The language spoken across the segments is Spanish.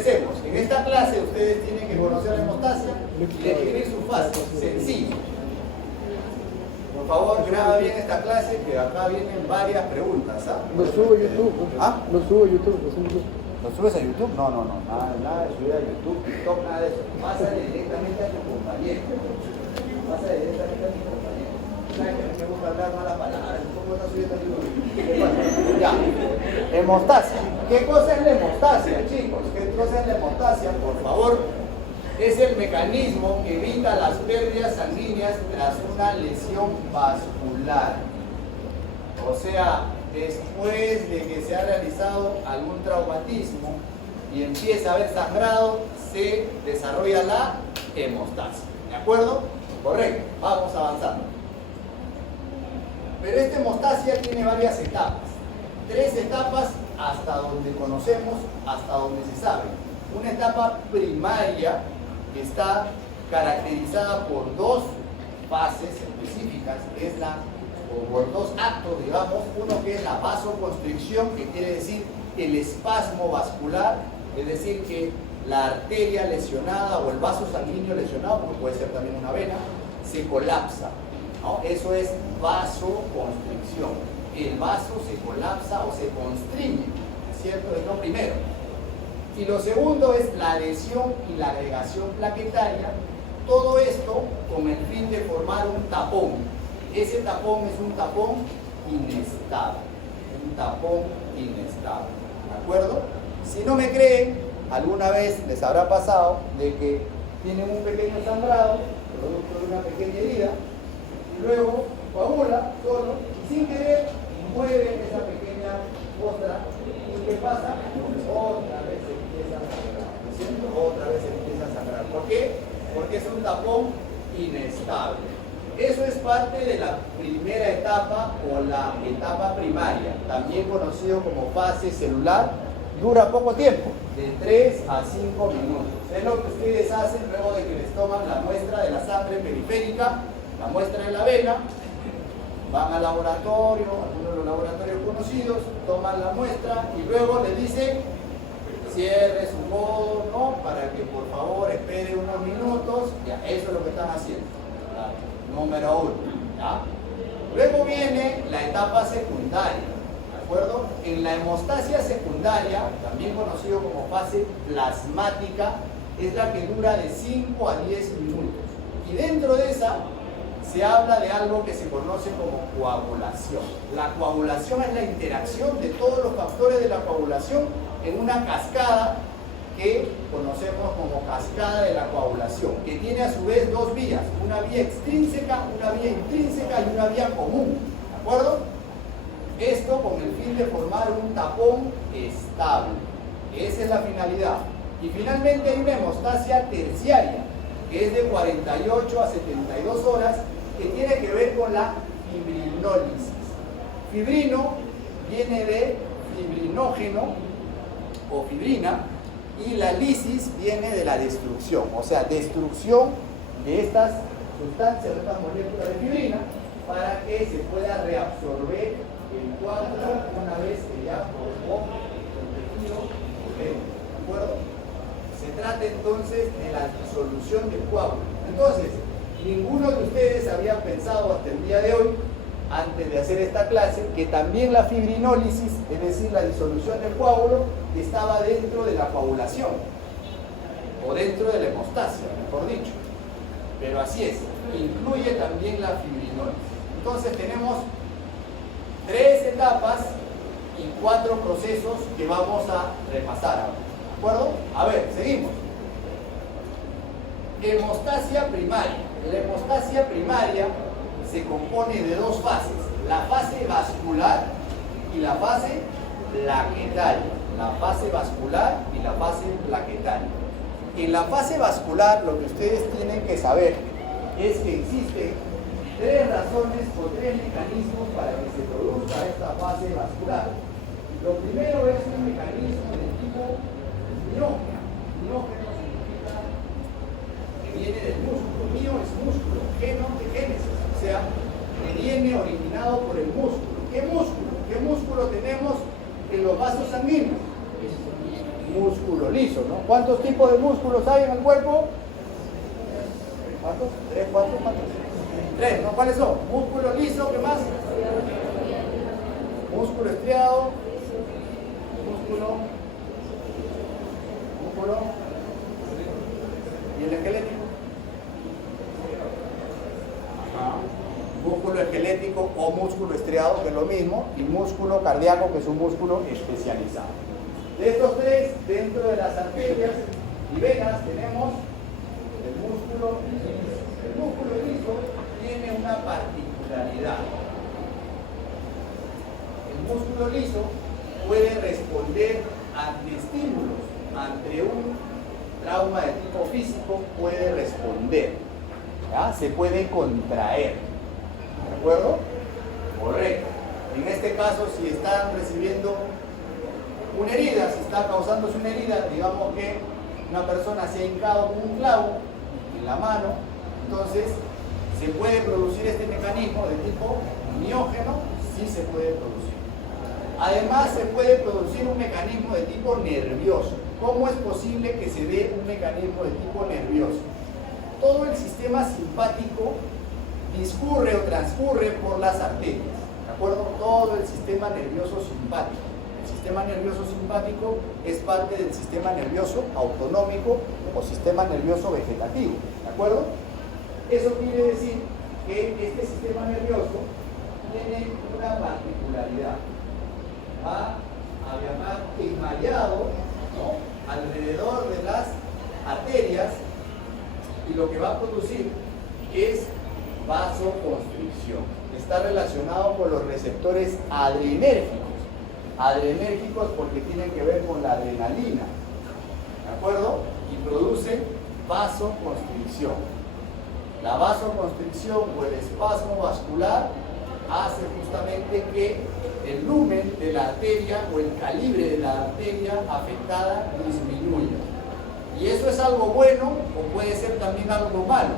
empecemos. En esta clase ustedes tienen que conocer la hemostasia y definir su fase. Sencillo. Por favor, graba bien esta clase, que acá vienen varias preguntas. ¿Ah? Lo subo a YouTube. ¿Ah? Lo subo a YouTube. Lo subo a YouTube. ¿Lo subes a YouTube? No. Nada de subir a YouTube, TikTok, nada de eso. Pásale directamente a tu compañero. Pásale directamente a tu compañero. ¿Sabes que me gusta hablar malas palabras? ¿Cómo estás subiendo a YouTube? ¿Qué pasa? Ya. Hemostasia. ¿Qué cosa es la hemostasia, chicos? ¿Qué cosa es la hemostasia? Por favor. Es el mecanismo que evita las pérdidas sanguíneas tras una lesión vascular. O sea, después de que se ha realizado algún traumatismo y empieza a haber sangrado, se desarrolla la hemostasia. ¿De acuerdo? Correcto. Vamos avanzando. Pero esta hemostasia tiene varias etapas. 3 etapas hasta donde conocemos, hasta donde se sabe. Una etapa primaria que está caracterizada por 2 fases específicas, que es o por 2 actos, digamos, uno que es la vasoconstricción, que quiere decir el espasmo vascular, es decir, que la arteria lesionada o el vaso sanguíneo lesionado, porque puede ser también una vena, se colapsa, ¿no? Eso es vasoconstricción. El vaso se colapsa o se constriñe, ¿cierto? Es lo primero. Y lo segundo es la adhesión y la agregación plaquetaria, todo esto con el fin de formar un tapón. Ese tapón es un tapón inestable, ¿de acuerdo? Si no me creen, alguna vez les habrá pasado de que tienen un pequeño sangrado, producto de una pequeña herida, y luego coagula solo, y sin querer mueven esa pequeña ostra, y ¿qué pasa? Otra vez empieza a sangrar, ¿no es cierto? Otra vez empieza a sangrar. ¿Por qué? Porque es un tapón inestable. Eso es parte de la primera etapa o la etapa primaria, también conocido como fase celular. Dura poco tiempo, de 3 a 5 minutos. Es lo que ustedes hacen luego de que les toman la muestra de la sangre periférica, la muestra de la vena, van al laboratorio, algunos de los laboratorios conocidos, toman la muestra y luego les dicen cierre su codo, ¿no? Para que por favor espere unos minutos. Ya, eso es lo que están haciendo. Número 1. ¿Ya? Luego viene la etapa secundaria, ¿de acuerdo? En la hemostasia secundaria, también conocido como fase plasmática, es la que dura de 5 a 10 minutos. Y dentro de esa se habla de algo que se conoce como coagulación. La coagulación es la interacción de todos los factores de la coagulación en una cascada que conocemos como cascada de la coagulación, que tiene a su vez 2 vías, una vía extrínseca, una vía intrínseca y una vía común, ¿de acuerdo? Esto con el fin de formar un tapón estable. Esa es la finalidad. Y finalmente hay una hemostasia terciaria, que es de 48 a 72 horas, que tiene que ver con la fibrinólisis. Fibrino viene de fibrinógeno o fibrina, y la lisis viene de la destrucción, o sea, destrucción de estas sustancias, de estas moléculas de fibrina, para que se pueda reabsorber el coágulo una vez que ya formó el tejido, ¿de acuerdo? Se trata entonces de la disolución del coágulo. Entonces, ninguno de ustedes había pensado hasta el día de hoy, antes de hacer esta clase, que también la fibrinólisis, es decir, la disolución del coágulo, estaba dentro de la coagulación, o dentro de la hemostasia, mejor dicho. Pero así es, incluye también la fibrinólisis. Entonces tenemos 3 etapas y 4 procesos que vamos a repasar ahora, ¿de acuerdo? A ver, seguimos. Hemostasia primaria. La hemostasia primaria se compone de 2 fases, la fase vascular y la fase plaquetaria. La fase vascular y la fase plaquetaria. En la fase vascular, lo que ustedes tienen que saber es que existen 3 razones o 3 mecanismos para que se produzca esta fase vascular. Lo primero es un mecanismo de tipo miógeno. Miógeno significa que viene del músculo. Mio es músculo, geno de génesis, o sea, que viene originado por el músculo. ¿Qué músculo? ¿Qué músculo tenemos en los vasos sanguíneos? Músculo liso, ¿no? ¿Cuántos tipos de músculos hay en el cuerpo? ¿Cuántos? ¿Tres, cuatro, cuántos? Tres, ¿no? ¿Cuáles son? Músculo liso, ¿qué más? Músculo estriado, músculo, y el esquelético. Ajá. Músculo esquelético o músculo estriado, que es lo mismo, y músculo cardíaco, que es un músculo especializado. De estos tres, dentro de las arterias y venas tenemos el músculo liso. El músculo liso tiene una particularidad. El músculo liso puede responder ante estímulos, ante un trauma de tipo físico, puede responder, ¿ya? Se puede contraer, ¿de acuerdo? Correcto. En este caso, si están recibiendo una herida, si está causándose una herida, digamos que una persona se ha hincado con un clavo en la mano, entonces se puede producir este mecanismo de tipo miógeno, sí se puede producir. Además, se puede producir un mecanismo de tipo nervioso. ¿Cómo es posible que se dé un mecanismo de tipo nervioso? Todo el sistema simpático discurre o transcurre por las arterias, ¿de acuerdo? Todo el sistema nervioso simpático. El sistema nervioso simpático es parte del sistema nervioso autonómico o sistema nervioso vegetativo, ¿de acuerdo? Eso quiere decir que este sistema nervioso tiene una particularidad. Va a viajar enmallado, ¿no?, alrededor de las arterias, y lo que va a producir es vasoconstricción. Está relacionado con los receptores adrenérgicos. Adrenérgicos porque tienen que ver con la adrenalina, ¿de acuerdo? Y produce vasoconstricción. La vasoconstricción o el espasmo vascular hace justamente que el lumen de la arteria o el calibre de la arteria afectada disminuya. Y eso es algo bueno o puede ser también algo malo.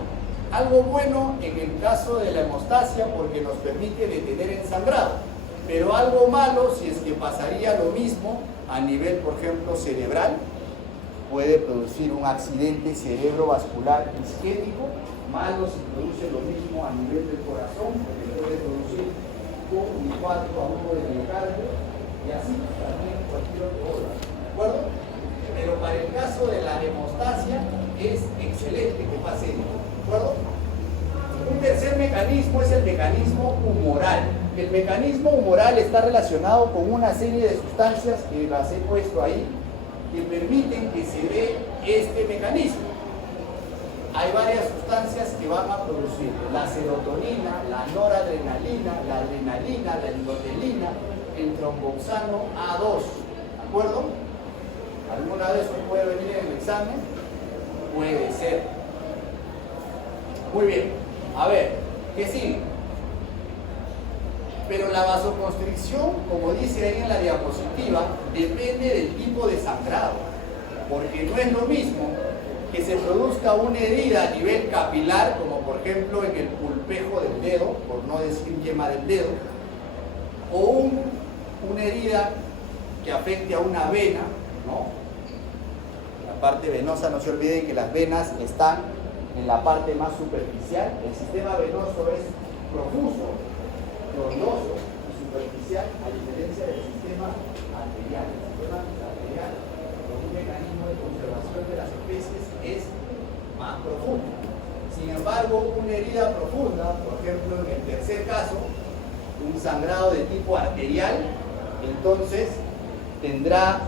Algo bueno en el caso de la hemostasia porque nos permite detener el sangrado, pero algo malo si es que pasaría lo mismo a nivel, por ejemplo, cerebral. Puede producir un accidente cerebrovascular isquémico. Malo si produce lo mismo a nivel del corazón, porque puede producir un infarto agudo de miocardio, y así también cualquier otro órgano, ¿de acuerdo? Pero para el caso de la hemostasia es excelente que pase esto, ¿de acuerdo? Un tercer mecanismo es el mecanismo humoral. El mecanismo humoral está relacionado con una serie de sustancias que las he puesto ahí, que permiten que se dé este mecanismo. Hay varias sustancias que van a producir la serotonina, la noradrenalina, la adrenalina, la endotelina, el tromboxano A2, ¿de acuerdo? ¿Alguna vez os puede venir en el examen? Puede ser. Muy bien, a ver, ¿qué sigue? Pero la vasoconstricción, como dice ahí en la diapositiva, depende del tipo de sangrado, porque no es lo mismo que se produzca una herida a nivel capilar, como por ejemplo en el pulpejo del dedo, por no decir yema del dedo, o una herida que afecte a una vena, ¿no? La parte venosa, no se olviden que las venas están en la parte más superficial. El sistema venoso es profuso, frondoso y superficial, a diferencia del sistema arterial. El sistema arterial, con un mecanismo de conservación de las especies, es más profundo. Sin embargo, una herida profunda, por ejemplo en el tercer caso, un sangrado de tipo arterial, entonces tendrá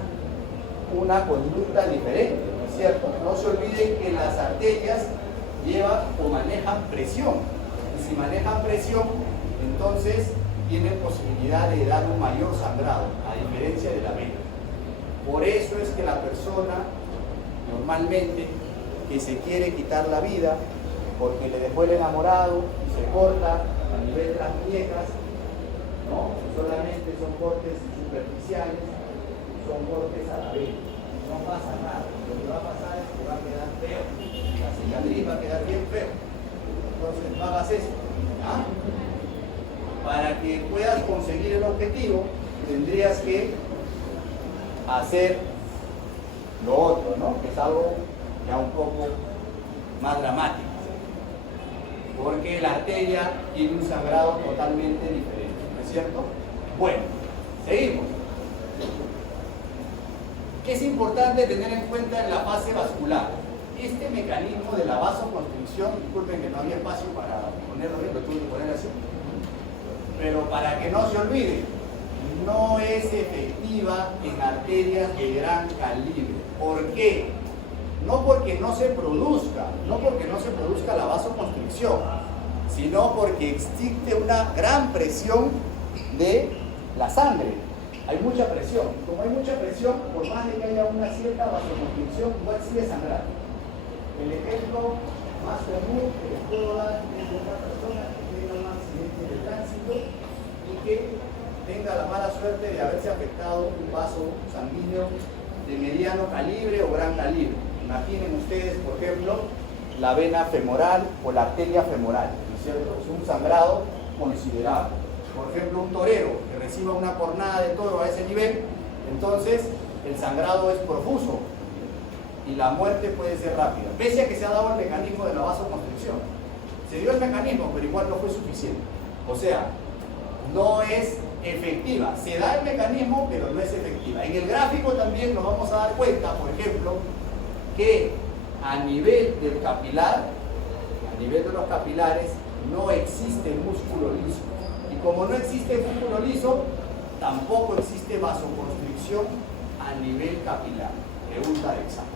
una conducta diferente, ¿no es cierto? No se olviden que las arterias llevan o manejan presión, y si manejan presión, entonces tienen posibilidad de dar un mayor sangrado, a diferencia de la vena. Por eso es que la persona normalmente que se quiere quitar la vida porque le dejó el enamorado y se corta a nivel de las muñecas, ¿no? Solamente son cortes superficiales, son cortes a la vena, no pasa nada. Lo que va a pasar es que va a quedar feo, la cicatriz va a quedar bien feo. Entonces no hagas eso, ¿ah? Para que puedas conseguir el objetivo, tendrías que hacer lo otro, ¿no? Que es algo ya un poco más dramático, porque la arteria tiene un sangrado totalmente diferente, ¿no es cierto? Bueno, seguimos. ¿Qué es importante tener en cuenta en la fase vascular? Este mecanismo de la vasoconstricción, disculpen que no había espacio para ponerlo bien, lo tuve que poner así, pero para que no se olvide, no es efectiva en arterias de gran calibre. ¿Por qué? No porque no se produzca, la vasoconstricción, sino porque existe una gran presión de la sangre. Hay mucha presión. Como hay mucha presión, por más de que haya una cierta vasoconstricción, igual sigue sangrando. El ejemplo más común que les puedo dar es de una persona que tenga un accidente de tránsito y que tenga la mala suerte de haberse afectado un vaso sanguíneo de mediano calibre o gran calibre. Imaginen ustedes, por ejemplo, la vena femoral o la arteria femoral, ¿no es cierto? Es un sangrado considerable. Por ejemplo, un torero que reciba una cornada de toro a ese nivel, entonces el sangrado es profuso y la muerte puede ser rápida, pese a que se ha dado el mecanismo de la vasoconstricción. Se dio el mecanismo, pero igual no fue suficiente. O sea, no es efectiva. Se da el mecanismo, pero no es efectiva. En el gráfico también nos vamos a dar cuenta, por ejemplo, que a nivel del capilar, a nivel de los capilares, no existe músculo liso. Y como no existe músculo liso, tampoco existe vasoconstricción a nivel capilar. Pregunta de examen.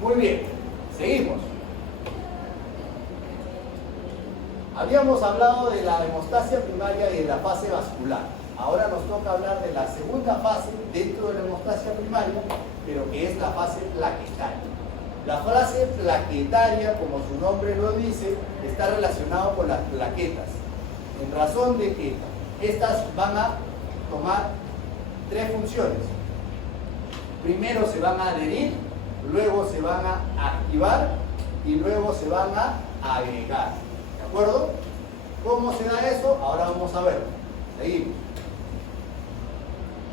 Muy bien, seguimos. Habíamos hablado de la hemostasia primaria y de la fase vascular. Ahora nos toca hablar de la segunda fase dentro de la hemostasia primaria, pero que es la fase plaquetaria. La fase plaquetaria, como su nombre lo dice, está relacionado con las plaquetas, en razón de que estas van a tomar tres funciones. Primero se van a adherir, luego se van a activar y luego se van a agregar. ¿De acuerdo? ¿Cómo se da eso? Ahora vamos a verlo. Seguimos.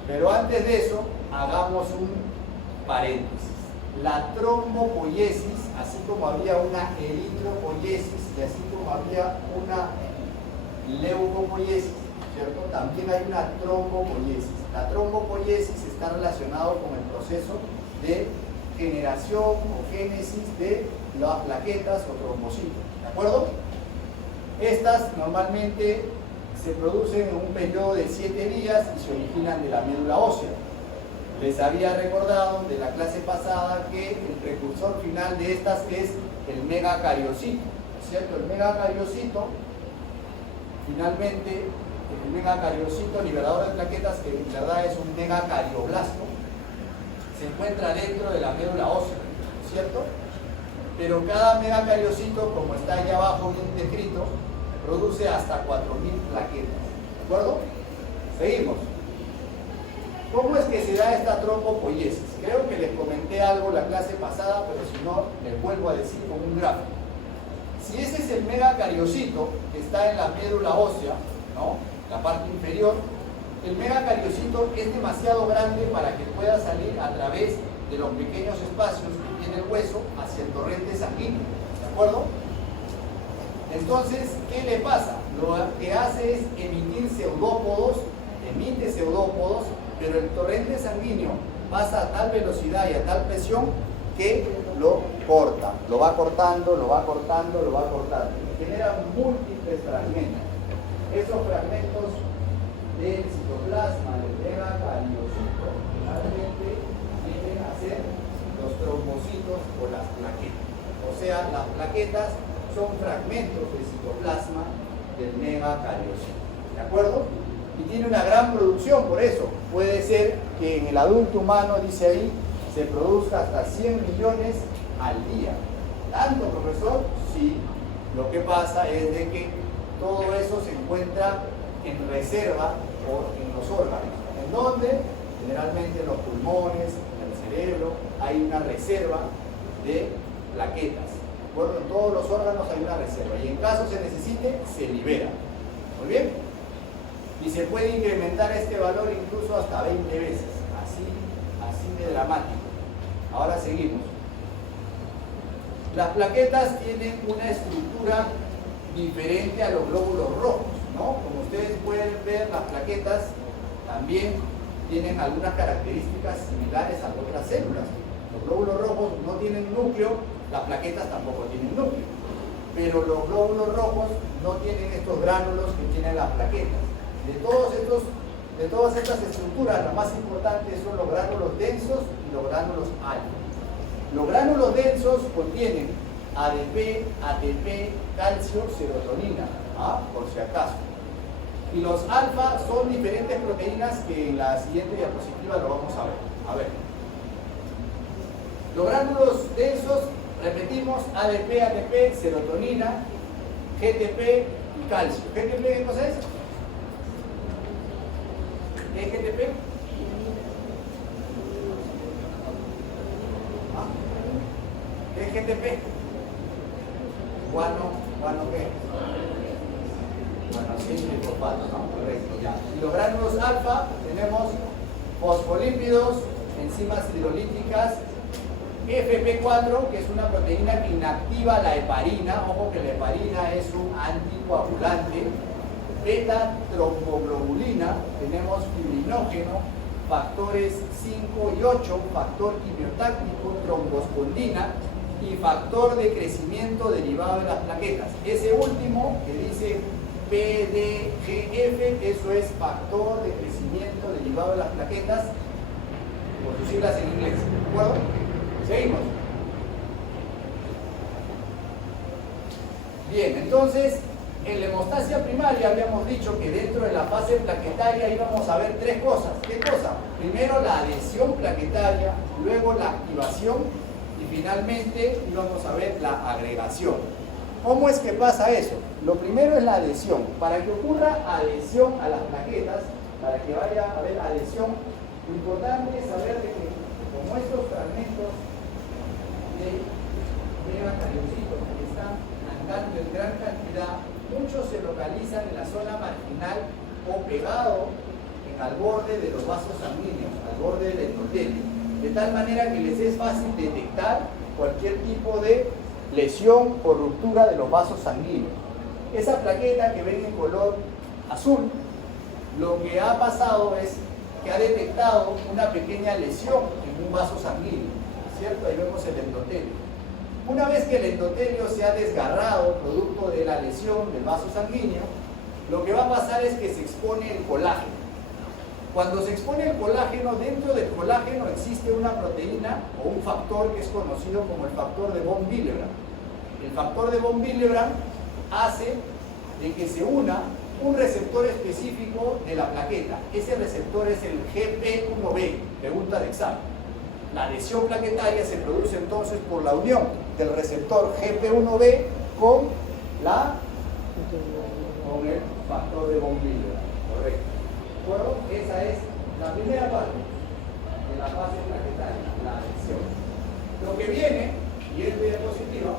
Pero antes de eso, hagamos un paréntesis. La trombopoiesis, así como había una eritropoiesis y así como había una leucopoiesis, ¿cierto? También hay una trombopoiesis. La trombopoiesis está relacionado con el proceso de generación o génesis de las plaquetas o trombocitos. ¿De acuerdo? Estas normalmente se producen en un periodo de 7 días y se originan de la médula ósea. Les había recordado de la clase pasada que el precursor final de estas es el megacariocito, ¿cierto? El megacariocito, finalmente, el megacariocito liberador de plaquetas, que en verdad es un megacarioplasto, se encuentra dentro de la médula ósea, ¿cierto? Pero cada megacariocito, como está allá abajo bien descrito, produce hasta 4.000 plaquetas. ¿De acuerdo? Seguimos. ¿Cómo es que se da esta trombopoiesis? Creo que les comenté algo la clase pasada, pero si no, les vuelvo a decir con un gráfico. Si ese es el megacariocito que está en la médula ósea, ¿no? La parte inferior, el megacariocito es demasiado grande para que pueda salir a través de los pequeños espacios que tiene el hueso hacia el torrente sanguíneo. ¿De acuerdo? Entonces, ¿qué le pasa? Lo que hace es emitir pseudópodos, emite pseudópodos, pero el torrente sanguíneo pasa a tal velocidad y a tal presión que lo corta, lo va cortando, lo va cortando, lo va cortando. Y genera múltiples fragmentos. Esos fragmentos del citoplasma, del megacariocito, finalmente vienen a ser los trombocitos o las plaquetas. O sea, las plaquetas son fragmentos del citoplasma del megacariocito. ¿De acuerdo? Y tiene una gran producción, por eso. Puede ser que en el adulto humano, dice ahí, se produzca hasta 100 millones al día. ¿Tanto, profesor? Sí. Lo que pasa es de que todo eso se encuentra en reserva o en los órganos. ¿En dónde? Generalmente en los pulmones, en el cerebro, hay una reserva de plaquetas. ¿De acuerdo? En todos los órganos hay una reserva. Y en caso se necesite, se libera. ¿Muy bien? Y se puede incrementar este valor incluso hasta 20 veces. Así de dramático. Ahora seguimos. Las plaquetas tienen una estructura diferente a los glóbulos rojos, ¿no? Como ustedes pueden ver, las plaquetas también tienen algunas características similares a otras células. Los glóbulos rojos no tienen núcleo, las plaquetas tampoco tienen núcleo. Pero los glóbulos rojos no tienen estos gránulos que tienen las plaquetas. De todas estas estructuras, las más importantes son los gránulos densos y los gránulos alfa. Los gránulos densos contienen ADP, ATP, calcio, serotonina, por si acaso. Y los alfa son diferentes proteínas que en la siguiente diapositiva lo vamos a ver. A ver. Los gránulos densos, repetimos, ADP, ATP, serotonina, GTP y calcio. ¿GTP qué cosa es? ¿Qué es GTP? ¿Qué es GTP? ¿Guano qué? Bueno, simple y fosfato, ¿no? Correcto, ya. Y los gránulos alfa tenemos fosfolípidos, enzimas hidrolíticas, FP4, que es una proteína que inactiva la heparina. Ojo que la heparina es un anticoagulante. Beta tromboglobulina, tenemos fibrinógeno, factores 5 y 8, factor quimiotáctico, trombospondina y factor de crecimiento derivado de las plaquetas. Ese último que dice PDGF, eso es factor de crecimiento derivado de las plaquetas, por sus siglas en inglés. ¿De acuerdo? Seguimos. Bien, entonces, en la hemostasia primaria habíamos dicho que dentro de la fase plaquetaria íbamos a ver tres cosas. ¿Qué cosa? Primero la adhesión plaquetaria, luego la activación y finalmente íbamos a ver la agregación. ¿Cómo es que pasa eso? Lo primero es la adhesión. Para que ocurra adhesión a las plaquetas, para que vaya a haber adhesión, lo importante es saber de que como estos fragmentos de megacariocitos que están andando en gran cantidad, muchos se localizan en la zona marginal o pegado al borde de los vasos sanguíneos, al borde del endotelio, de tal manera que les es fácil detectar cualquier tipo de lesión o ruptura de los vasos sanguíneos. Esa plaqueta que ven en color azul, lo que ha pasado es que ha detectado una pequeña lesión en un vaso sanguíneo, ¿cierto? Ahí vemos el endotelio. Una vez que el endotelio se ha desgarrado producto de la lesión del vaso sanguíneo, lo que va a pasar es que se expone el colágeno. Cuando se expone el colágeno, dentro del colágeno existe una proteína o un factor que es conocido como el factor de von Willebrand. El factor de von Willebrand hace de que se una un receptor específico de la plaqueta. Ese receptor es el GP1B, pregunta de examen. La adhesión plaquetaria se produce entonces por la unión del receptor GP1B con el factor de von Willebrand. Correcto. ¿De acuerdo? Esa es la primera parte de la fase plaquetaria, la adhesión. Lo que viene, y es diapositiva,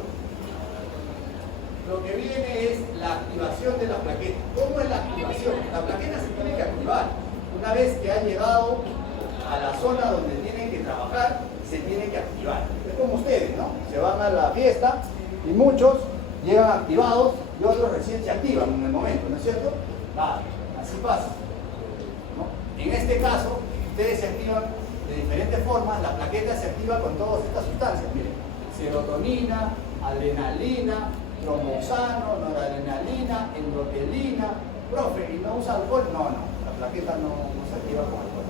lo que viene es la activación de la plaqueta. ¿Cómo es la activación? La plaqueta se tiene que activar. Una vez que ha llegado a la zona donde tienen que trabajar, se tiene que activar. Es como ustedes, ¿no? Se van a la fiesta y muchos llegan activados y otros recién se activan en el momento, ¿no es cierto? Claro, así pasa, ¿no? En este caso, ustedes se activan de diferentes formas. La plaqueta se activa con todas estas sustancias, miren, serotonina, adrenalina, tromboxano, noradrenalina, endotelina. Profe, ¿y no usa alcohol? No, la plaqueta no se activa con alcohol.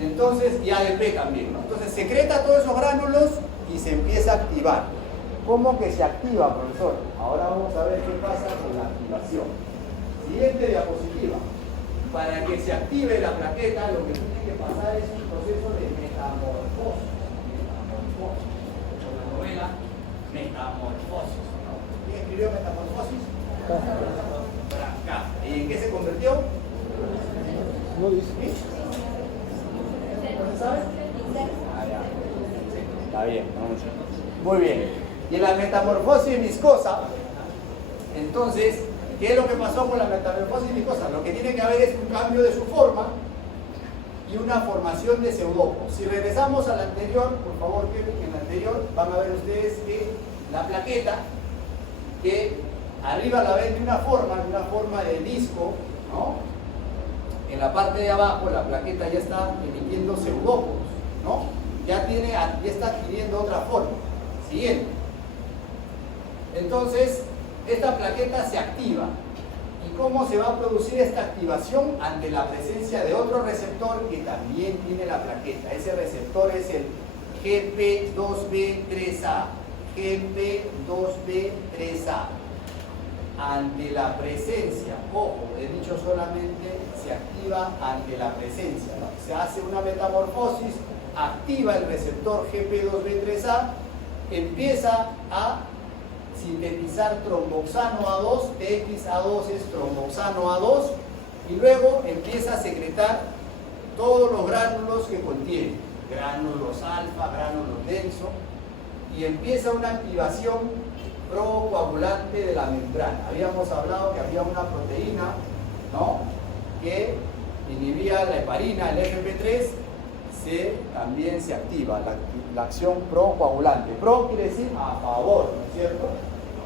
Entonces, y ADP también, ¿no? Entonces secreta todos esos gránulos y se empieza a activar. ¿Cómo que se activa, profesor? Ahora vamos a ver qué pasa con la activación. Siguiente diapositiva. Para que se active la plaqueta, lo que tiene que pasar es un proceso de metamorfosis. Metamorfosis. Con la novela Metamorfosis, ¿no? ¿Quién escribió Metamorfosis? Kafka. ¿Y en qué se convirtió? No dice. ¿Sabes? Está bien, vamos. Muy bien. Y en la metamorfosis viscosa, entonces, ¿qué es lo que pasó con la metamorfosis viscosa? Lo que tiene que haber es un cambio de su forma y una formación de pseudópodos. Si regresamos al anterior, por favor, Kevin, en el anterior van a ver ustedes que la plaqueta, que arriba la ven de una forma de disco, ¿no? En la parte de abajo la plaqueta ya está emitiendo pseudópodos, ¿no? Ya está adquiriendo otra forma. Siguiente. Entonces, esta plaqueta se activa. ¿Y cómo se va a producir esta activación? Ante la presencia de otro receptor que también tiene la plaqueta. Ese receptor es el GP2B3A. GP2B3A. Ante la presencia, ojo, he dicho solamente se activa ante la presencia, ¿no? Se hace una metamorfosis, activa el receptor GP2B3A, empieza a sintetizar tromboxano A2, TXA2 es tromboxano A2, y luego empieza a secretar todos los gránulos que contiene, gránulos alfa, gránulos denso, y empieza una activación procoagulante de la membrana. Habíamos hablado que había una proteína, ¿no?, que inhibía la heparina, el FP3, también se activa la acción procoagulante. Pro quiere decir a favor, ¿no es cierto?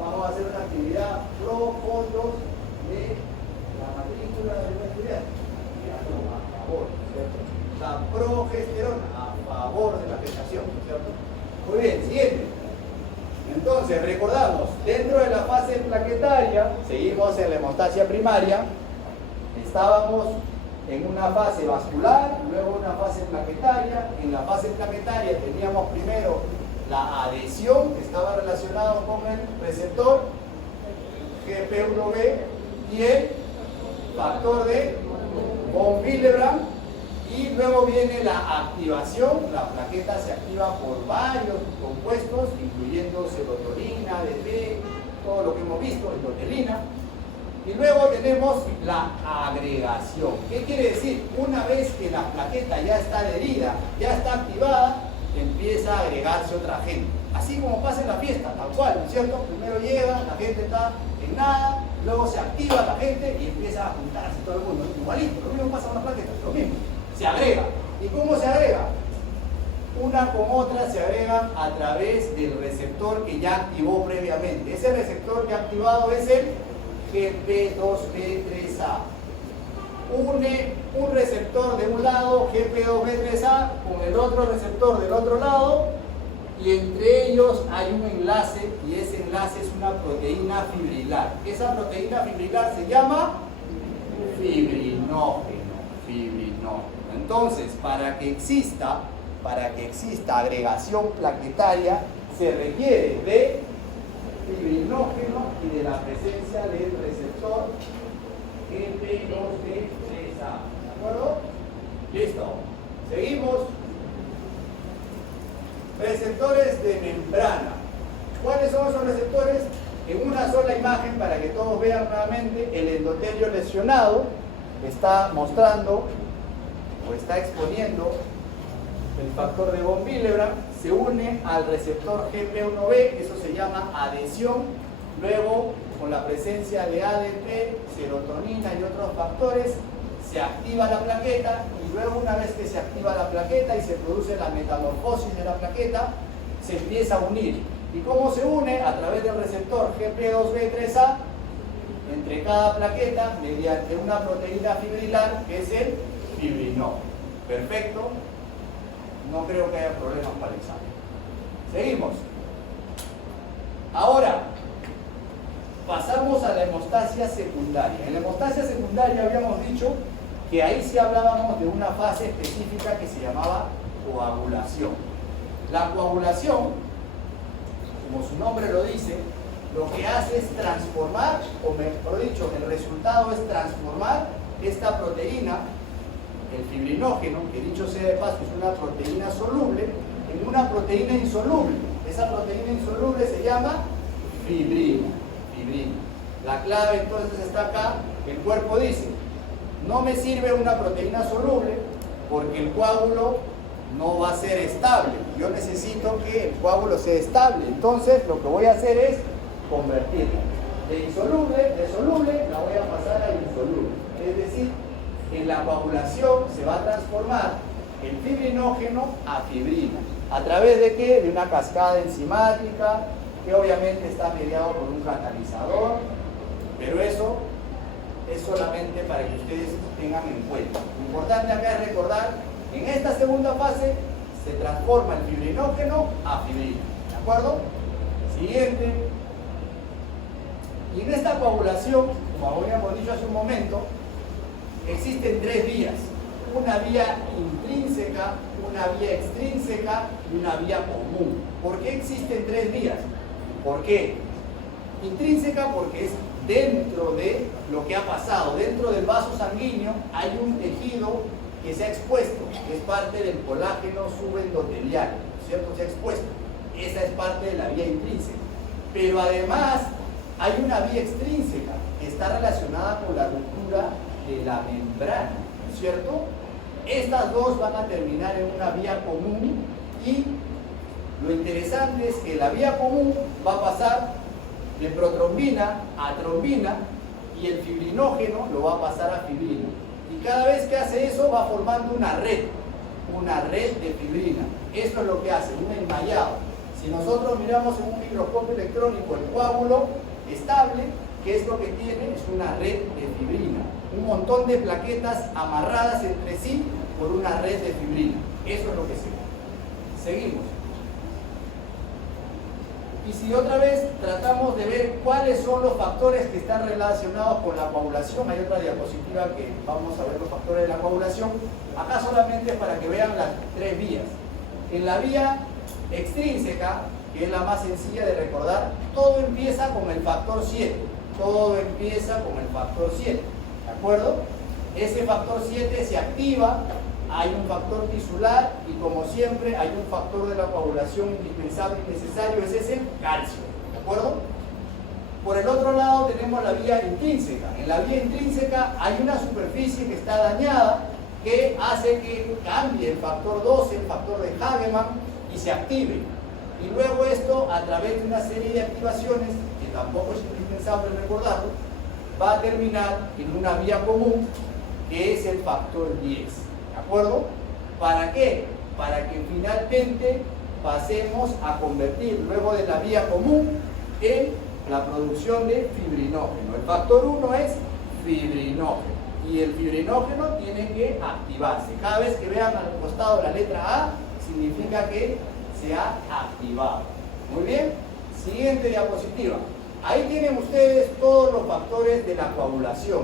Vamos a hacer una actividad pro fondos de la matrícula de la estudiante. A favor, ¿no es cierto? La progesterona, a favor de la gestación, ¿no es cierto? Muy bien, siguiente. Entonces, recordamos, dentro de la fase plaquetaria, seguimos en la hemostasia primaria, estábamos en una fase vascular, luego una fase plaquetaria. En la fase plaquetaria teníamos primero la adhesión, que estaba relacionado con el receptor GP1B y el factor de von Willebrand, y luego viene la activación. La plaqueta se activa por varios compuestos, incluyendo serotonina, ADP, todo lo que hemos visto, endotelina. Y luego tenemos la agregación. ¿Qué quiere decir? Una vez que la plaqueta ya está adherida, ya está activada, empieza a agregarse otra gente. Así como pasa en la fiesta, tal cual, ¿no es cierto? Primero llega, la gente está en nada, luego se activa la gente y empieza a juntarse todo el mundo. Igualito, lo mismo pasa con las plaquetas, lo mismo. Se agrega. ¿Y cómo se agrega? Una con otra se agregan a través del receptor que ya activó previamente. Ese receptor que ha activado es el GP2B3A. Une un receptor de un lado, GP2B3A, con el otro receptor del otro lado, y entre ellos hay un enlace, y ese enlace es una proteína fibrilar. Esa proteína fibrilar se llama fibrinógeno. Entonces, para que exista agregación plaquetaria, se requiere de fibrinógeno y de la presencia del receptor GP2B3A. ¿De acuerdo? Listo. Seguimos. Receptores de membrana. ¿Cuáles son esos receptores? En una sola imagen, para que todos vean nuevamente, el endotelio lesionado está mostrando o está exponiendo el factor de von Willebrand, se une al receptor GP1B, eso se llama adhesión. Luego, con la presencia de ADP, serotonina y otros factores, se activa la plaqueta, y luego, una vez que se activa la plaqueta y se produce la metamorfosis de la plaqueta, se empieza a unir. ¿Y cómo se une? A través del receptor GP2B3A entre cada plaqueta, mediante una proteína fibrilar que es el fibrinógeno. Perfecto. No creo que haya problemas para el examen. Seguimos. Ahora, pasamos a la hemostasia secundaria. En la hemostasia secundaria habíamos dicho que ahí sí hablábamos de una fase específica que se llamaba coagulación. La coagulación, como su nombre lo dice, lo que hace es transformar, o mejor dicho, el resultado es transformar esta proteína, el fibrinógeno, que dicho sea de paso es una proteína soluble, en una proteína insoluble. Esa proteína insoluble se llama fibrina. La clave entonces está acá. El cuerpo dice, no me sirve una proteína soluble porque el coágulo no va a ser estable. Yo necesito que el coágulo sea estable. Entonces lo que voy a hacer es convertirla de soluble, la voy a pasar a insoluble. Es decir, en la coagulación se va a transformar el fibrinógeno a fibrina. ¿A través de qué? De una cascada enzimática que obviamente está mediado por un catalizador, pero eso es solamente para que ustedes tengan en cuenta. Lo importante acá es recordar, en esta segunda fase se transforma el fibrinógeno a fibrina. ¿De acuerdo? Siguiente. Y en esta coagulación, como habíamos dicho hace un momento, existen tres vías. Una vía intrínseca, una vía extrínseca y una vía común. ¿Por qué existen tres vías? ¿Por qué? Intrínseca porque es dentro de lo que ha pasado, dentro del vaso sanguíneo hay un tejido que se ha expuesto, que es parte del colágeno subendotelial, ¿cierto? Se ha expuesto. Esa es parte de la vía intrínseca. Pero además hay una vía extrínseca que está relacionada con la ruptura de la membrana, ¿no es cierto? Estas dos van a terminar en una vía común y lo interesante es que la vía común va a pasar de protrombina a trombina y el fibrinógeno lo va a pasar a fibrina. Y cada vez que hace eso va formando una red de fibrina. Eso es lo que hace, un enmallado. Si nosotros miramos en un microscopio electrónico el coágulo estable, ¿qué es lo que tiene? Es una red de fibrina. Un montón de plaquetas amarradas entre sí por una red de fibrina. Eso es lo que se ve. Seguimos. Y si otra vez tratamos de ver cuáles son los factores que están relacionados con la coagulación, hay otra diapositiva que vamos a ver los factores de la coagulación. Acá solamente es para que vean las tres vías. En la vía extrínseca, que es la más sencilla de recordar, todo empieza con el factor 7. Todo empieza con el factor 7. ¿De acuerdo? Ese factor 7 se activa, hay un factor tisular y como siempre hay un factor de la coagulación indispensable y necesario, ese es el calcio. ¿De acuerdo? Por el otro lado tenemos la vía intrínseca. En la vía intrínseca hay una superficie que está dañada que hace que cambie el factor 12, el factor de Hagemann, y se active. Y luego esto, a través de una serie de activaciones, que tampoco es indispensable recordarlo, va a terminar en una vía común, que es el factor 10. ¿De acuerdo? ¿Para qué? Para que finalmente pasemos a convertir, luego de la vía común, en la producción de fibrinógeno. El factor 1 es fibrinógeno. Y el fibrinógeno tiene que activarse. Cada vez que vean al costado la letra A, significa que se ha activado. Muy bien. Siguiente diapositiva. Ahí tienen ustedes todos los factores de la coagulación.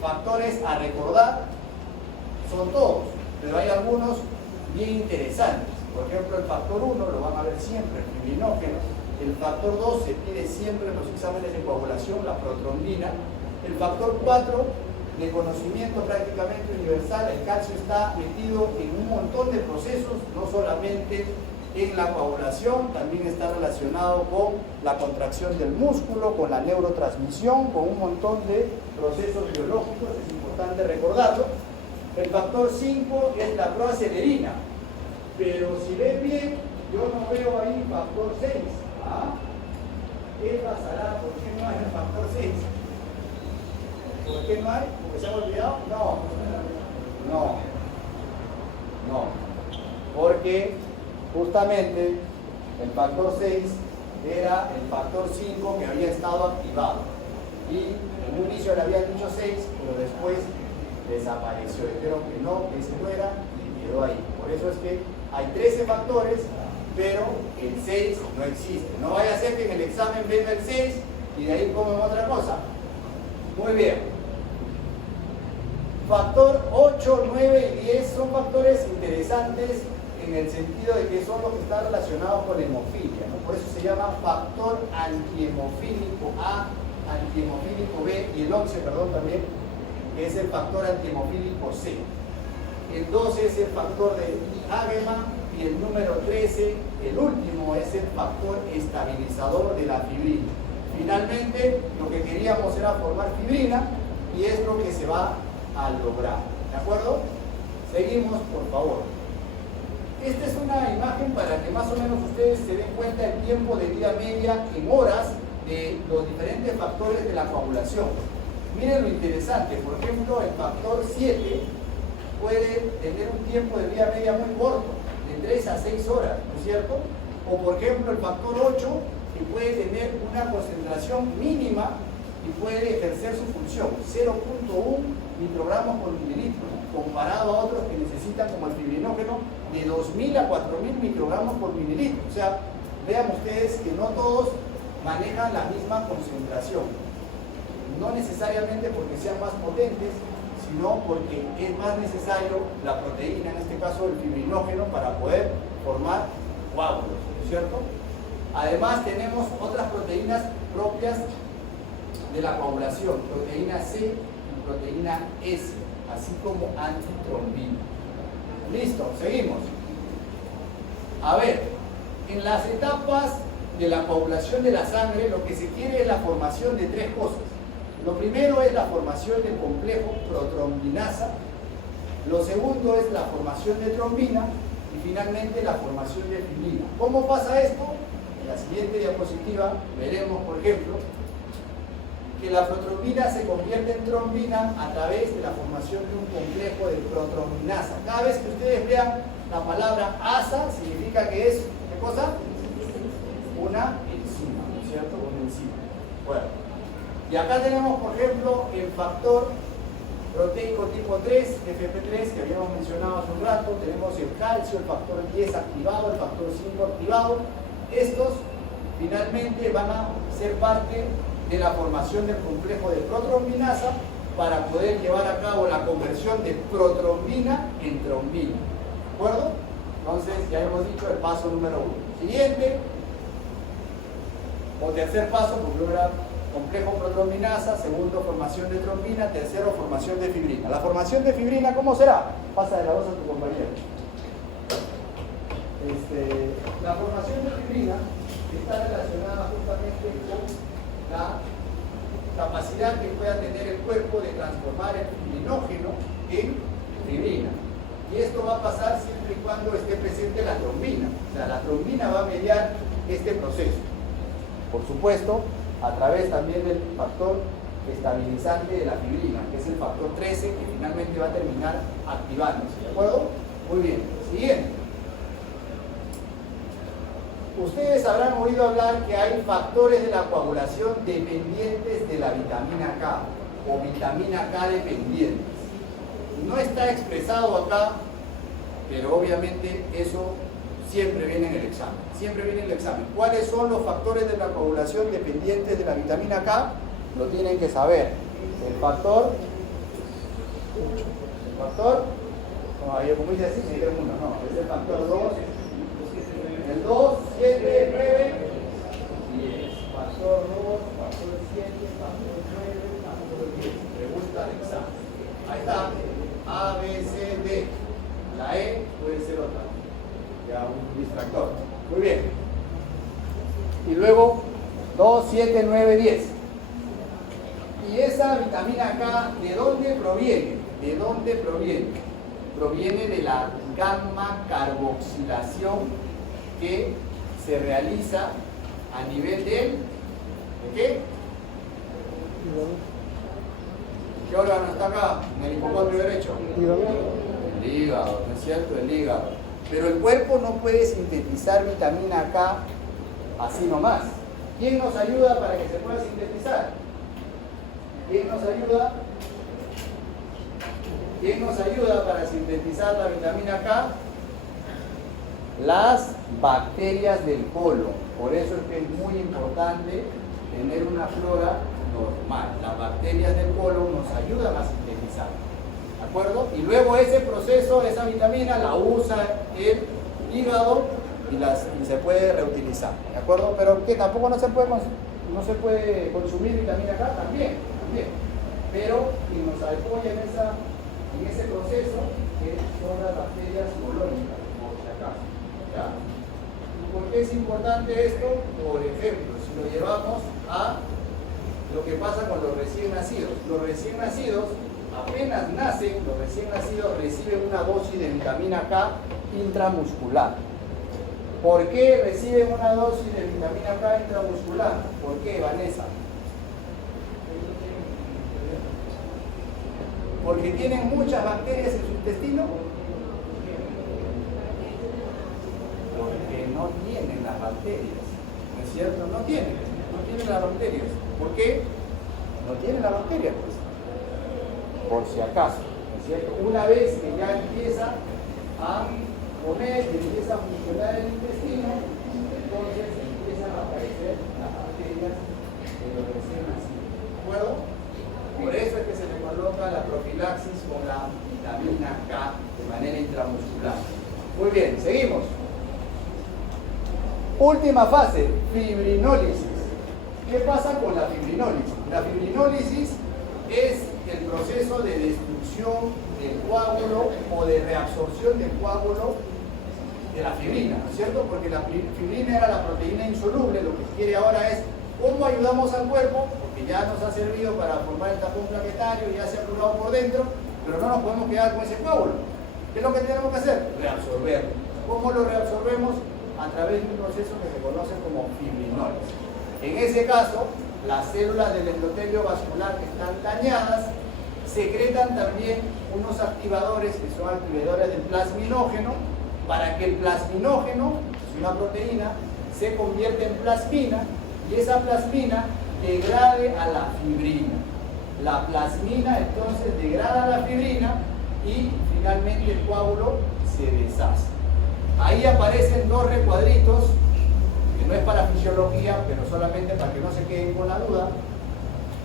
Factores a recordar son todos, pero hay algunos bien interesantes. Por ejemplo, el factor 1 lo van a ver siempre, el fibrinógeno. El factor 2 se pide siempre en los exámenes de coagulación, la protrombina. El factor 4, de conocimiento prácticamente universal, el calcio está metido en un montón de procesos, no solamente en la coagulación, también está relacionado con la contracción del músculo, con la neurotransmisión, con un montón de procesos biológicos, es importante recordarlo. El factor 5 es la proacelerina, pero si ven bien, yo no veo ahí factor 6. ¿Ah? ¿Qué pasará? ¿Por qué no hay el factor 6? ¿Por qué no hay? ¿Porque se han olvidado? No. Porque justamente el factor 6 era el factor 5 que había estado activado. Y en un inicio le habían dicho 6, pero después desapareció. Dijeron que no, que ese no era y quedó ahí. Por eso es que hay 13 factores, pero el 6 no existe. No vaya a ser que en el examen venga el 6 y de ahí comen otra cosa. Muy bien. Factor 8, 9 y 10 son factores interesantes en el sentido de que son los que están relacionados con la hemofilia, ¿no? Por eso se llama factor antihemofílico A, antihemofílico B y el 11, perdón, también, que es el factor antihemofílico C. El 12 es el factor de Hagemann y el número 13, el último, es el factor estabilizador de la fibrina. Finalmente, lo que queríamos era formar fibrina y es lo que se va a lograr. ¿De acuerdo? Seguimos, por favor. Esta es una imagen para que más o menos ustedes se den cuenta del tiempo de vida media en horas de los diferentes factores de la coagulación. Miren lo interesante, por ejemplo, el factor 7 puede tener un tiempo de vida media muy corto, de 3 a 6 horas, ¿no es cierto? O por ejemplo el factor 8, que puede tener una concentración mínima y puede ejercer su función, 0.1 microgramos por mililitro, ¿no? Comparado a otros que necesitan, como el fibrinógeno, de 2.000 a 4.000 microgramos por mililitro. O sea, vean ustedes que no todos manejan la misma concentración. No necesariamente porque sean más potentes, sino porque es más necesario la proteína, en este caso el fibrinógeno, para poder formar coágulos, ¿no es cierto? Además tenemos otras proteínas propias de la coagulación, proteína C y proteína S, así como antitrombina. Listo, seguimos. A ver, en las etapas de la coagulación de la sangre, lo que se quiere es la formación de tres cosas. Lo primero es la formación del complejo protrombinasa, lo segundo es la formación de trombina y finalmente la formación de fibrina. ¿Cómo pasa esto? En la siguiente diapositiva veremos, por ejemplo, que la protrombina se convierte en trombina a través de la formación de un complejo de protrombinasa. Cada vez que ustedes vean la palabra asa, significa que es, ¿qué cosa? Una enzima, ¿no es cierto? Una enzima. Bueno, y acá tenemos, por ejemplo, el factor proteico tipo 3, FP3, que habíamos mencionado hace un rato. Tenemos el calcio, el factor 10 activado, el factor 5 activado. Estos finalmente van a ser parte de la formación del complejo de protrombinasa para poder llevar a cabo la conversión de protrombina en trombina. ¿De acuerdo? Entonces, ya hemos dicho el paso número 1. Siguiente, o tercer paso, porque era complejo protrombinasa, segundo, formación de trombina, tercero, formación de fibrina. La formación de fibrina, ¿cómo será? Pasa de la voz a tu compañero. La formación de fibrina está relacionada justamente con la capacidad que pueda tener el cuerpo de transformar el fibrinógeno en fibrina. Y esto va a pasar siempre y cuando esté presente la trombina. O sea, la trombina va a mediar este proceso. Por supuesto, a través también del factor estabilizante de la fibrina, que es el factor 13, que finalmente va a terminar activándose. ¿De acuerdo? Muy bien. Siguiente. Ustedes habrán oído hablar que hay factores de la coagulación dependientes de la vitamina K o vitamina K dependientes. No está expresado acá, pero obviamente eso siempre viene en el examen. Siempre viene en el examen. ¿Cuáles son los factores de la coagulación dependientes de la vitamina K? Lo tienen que saber. El factor, no, ahí como dice así, me dijeron uno, no, es el factor 2. El 2, 7, 9, 10. Factor 2, factor 7, factor 9, factor 10. Pregunta del examen. Ahí está. A, B, C, D. La E puede ser otra. Ya un distractor. Muy bien. Y luego 2, 7, 9, 10. Y esa vitamina K, ¿de dónde proviene? ¿De dónde proviene? Proviene de la gamma carboxilación que se realiza a nivel ¿de qué? ¿Qué órgano está acá? En el hipocondrio derecho. El hígado, ¿no es cierto? El hígado. Pero el cuerpo no puede sintetizar vitamina K así nomás. ¿Quién nos ayuda para que se pueda sintetizar? ¿Quién nos ayuda? ¿Quién nos ayuda para sintetizar la vitamina K? Las bacterias del colon. Por eso es que es muy importante tener una flora normal. Las bacterias del colon nos ayudan a sintetizar. ¿De acuerdo? Y luego ese proceso, esa vitamina la usa el hígado y se puede reutilizar. ¿De acuerdo? Pero que tampoco no se puede consumir vitamina K también. Pero quien nos apoya en ese proceso son las bacterias colónicas, por si acaso. ¿Ya? ¿Y por qué es importante esto? Por ejemplo, si lo llevamos a lo que pasa con los recién nacidos. Los recién nacidos, apenas nacen, los recién nacidos reciben una dosis de vitamina K intramuscular. ¿Por qué reciben una dosis de vitamina K intramuscular? ¿Por qué, Vanessa? Porque tienen muchas bacterias en su intestino. Porque no tienen las bacterias, ¿no es cierto? No tienen las bacterias. ¿Por qué? No tienen las bacterias, pues. Por si acaso, ¿no es cierto? Una vez que ya empieza a comer y empieza a funcionar el intestino, entonces empiezan a aparecer las bacterias de los recién nacidos. ¿De acuerdo? Por eso es que se le coloca la profilaxis con la vitamina K de manera intramuscular. Muy bien, seguimos. Última fase, fibrinólisis. ¿Qué pasa con la fibrinólisis? La fibrinólisis es el proceso de destrucción del coágulo o de reabsorción del coágulo de la fibrina, ¿no es cierto? Porque la fibrina era la proteína insoluble. Lo que se quiere ahora es cómo ayudamos al cuerpo, porque ya nos ha servido para formar el tapón plaquetario, ya se ha curado por dentro, pero no nos podemos quedar con ese coágulo. ¿Qué es lo que tenemos que hacer? Reabsorberlo. ¿Cómo lo reabsorbemos? A través de un proceso que se conoce como fibrinólisis. En ese caso, las células del endotelio vascular que están dañadas secretan también unos activadores que son activadores del plasminógeno, para que el plasminógeno, que es una proteína, se convierta en plasmina, y esa plasmina degrade a la fibrina. La plasmina entonces degrada a la fibrina y finalmente el coágulo se deshace. Ahí aparecen dos recuadritos, que no es para fisiología, pero solamente para que no se queden con la duda,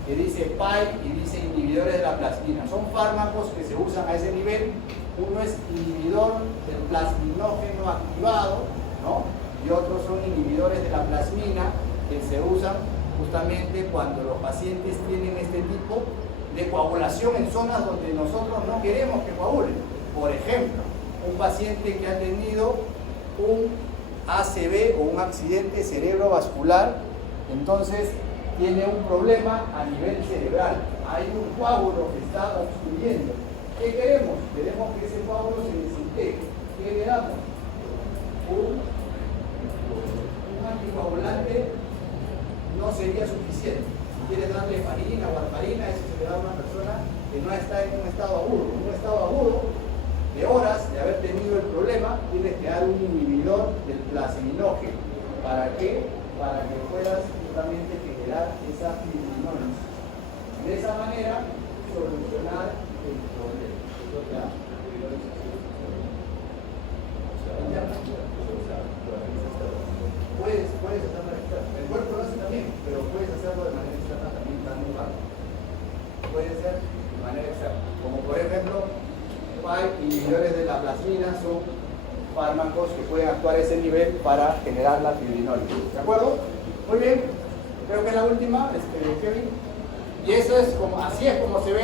que dice PAI y dice inhibidores de la plasmina. Son fármacos que se usan a ese nivel. Uno es inhibidor del plasminógeno activado, ¿no? Y otros son inhibidores de la plasmina, que se usan justamente cuando los pacientes tienen este tipo de coagulación en zonas donde nosotros no queremos que coagulen. Por ejemplo, un paciente que ha tenido un ACV o un accidente cerebrovascular, entonces tiene un problema a nivel cerebral. Hay un coágulo que está obstruyendo. ¿Qué queremos? Queremos que ese coágulo se desintegre. ¿Qué le damos? Un anticoagulante no sería suficiente. Si quieres darle heparina o warfarina, eso se le da a una persona que no está en un estado agudo. En un estado agudo, de horas de haber tenido el problema, tienes que dar un inhibidor del plasminógeno. ¿Para qué? Para que puedas justamente generar esa fibrinólisis. De esa manera, solucionar el problema. ¿Ya? Puedes hacerlo externo. El cuerpo lo hace también, pero puedes hacerlo de manera externa también, dando un paso. Puede ser de manera externa. Como por ejemplo, inhibidores de la plasmina son fármacos que pueden actuar a ese nivel para generar la fibrinólisis. ¿De acuerdo? Muy bien. Creo que es la última, Kevin. Y eso es como, así es como se ve